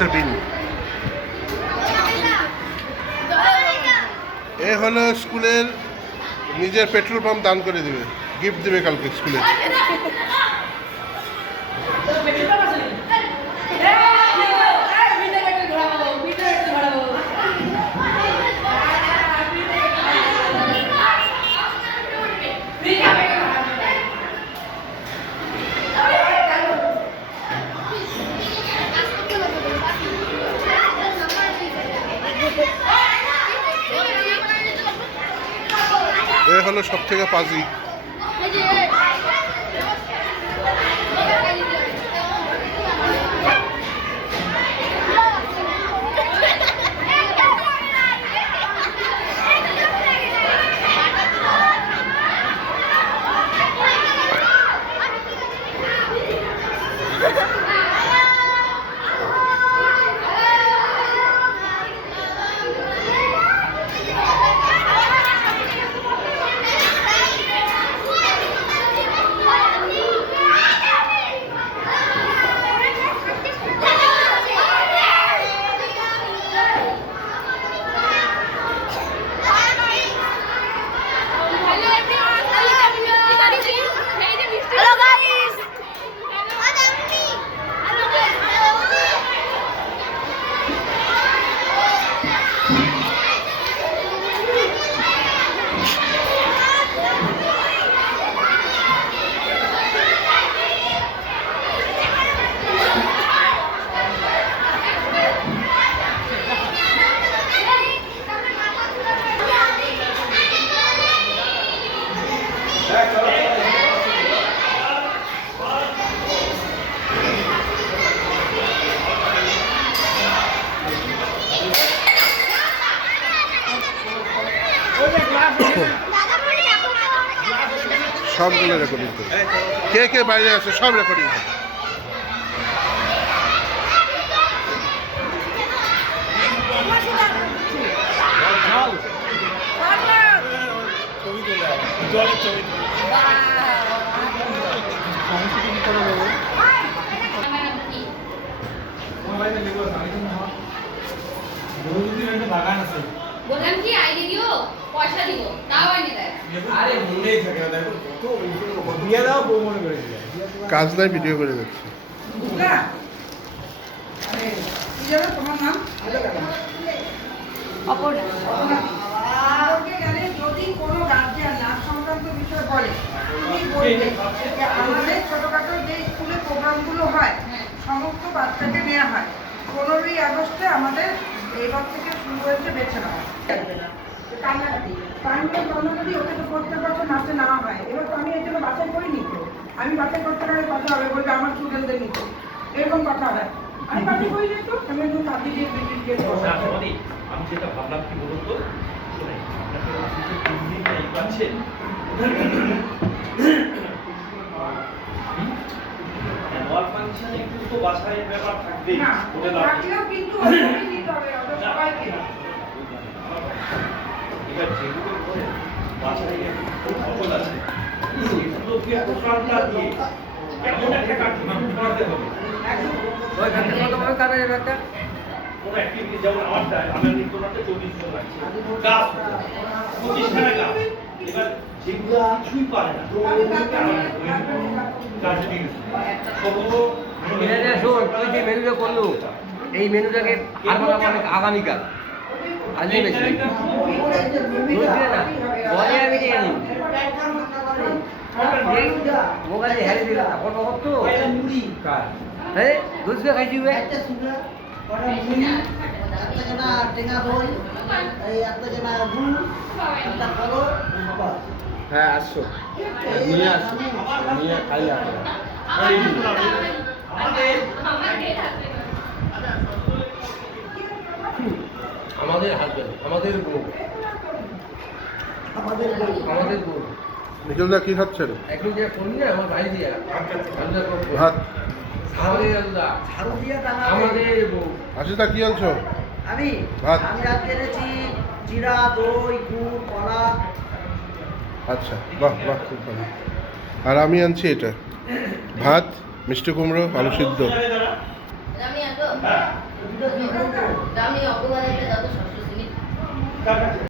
Dustbin. এ হলো স্কুলের নিজের পেট্রোল পাম্প দান করে দেবে, গিফট দেবে কালকে স্কুলে। এ হলো সব থেকে পাজি। সবগুলো রেকর্ডিং করে, কে কে বাইরে আছে সব রেকর্ডিং করে। বাগান আছে, বললাম কি আইডি দিও, পয়সা দিব, তাও আইডি দেয়। আরে ভুলেই থাকে না, দেখো তো দিয়ে দাও, বউ মনে করে দিও। কাজ নাই, ভিডিও করে যাচ্ছে। বুঝলা? আরে কি জানো তোমার নাম? অপর্ণা। ওকে গেলে যদি কোনো গার্জিয়ান নাচ সংক্রান্ত বিষয় বলে, তুমি বলবে যে আমাদের ছোটখাটো যে স্কুলে প্রোগ্রামগুলো হয় সমস্ত বাচ্চাকে নেওয়া হয়। 15ই আগস্টে আমাদের এইবার থেকে শুরু হয়েছে বেছে নেওয়া। কান্নাকাটি ওকে তো প্রত্যেক বছর নাচে নেওয়া হয়। এবার তো আমি এর জন্য বাছাই করিনি, তো আমি বাছাই করতে গেলে কথা হবে, বলবে আমার স্টুডেন্টদের নিতে, এরকম কথা হয়। আমি বাছাই করি না, তো আমি একটু কাঁদি দিয়ে ব্রিটিশ দিয়ে আমি যেটা ভাবলাম কি বলুন তো, আপনাকে 3 দিন এই পাচ্ছেন অ্যানুয়াল ফাংশনে একটু তো বাছাইয়ের ব্যাপার থাকবেই। না, থাকলেও কিন্তু ওইভাবেই নিতে হবে ওদের সবাইকে। এবার যেগুলো করে বাছাইয়ের খুব সফল আছে, সেগুলোকে প্রচারটা দিয়ে এমন একটা কার্যক্রম করতে হবে। কোনো অ্যাক্টিভিটি, যেমন আমারটা, আমার নিত্যনাতে 24 জন লাগছে, গাছ 25খানা গাছ। এবার যেগুলো কিছুই পারে না, এই মেনুটাকে আগামীকাল আজকে বেশি মোবাইলে হেরে দিল তো হ্যাঁ দুধকে খাইছি একটা জানা টেঙা দই, এই একটা জানা গুড়, একটা ফল। হ্যাঁ আসছো নিয়ে আসছো, নিয়ে খাইলে আমাদের হাজবেন্ড, আমাদের বউ, আমাদের বউ। নিখিলদা কি খাচ্ছেন? এখন যে করি না আমার ভাই দিয়া ভাত। আমাদের বউ। আশিসদা কি আনছো? আমি ভাত। আমি আজকে এনেছি জিরা, দই, গুড়, কলা। আচ্ছা, বাহ বাহ, খুব ভালো। আর আমি আনছি এটা, ভাত, মিষ্টি কুমড়ো, আলু সিদ্ধ। হ্যাঁ দুটো কি করবো? কার কাছে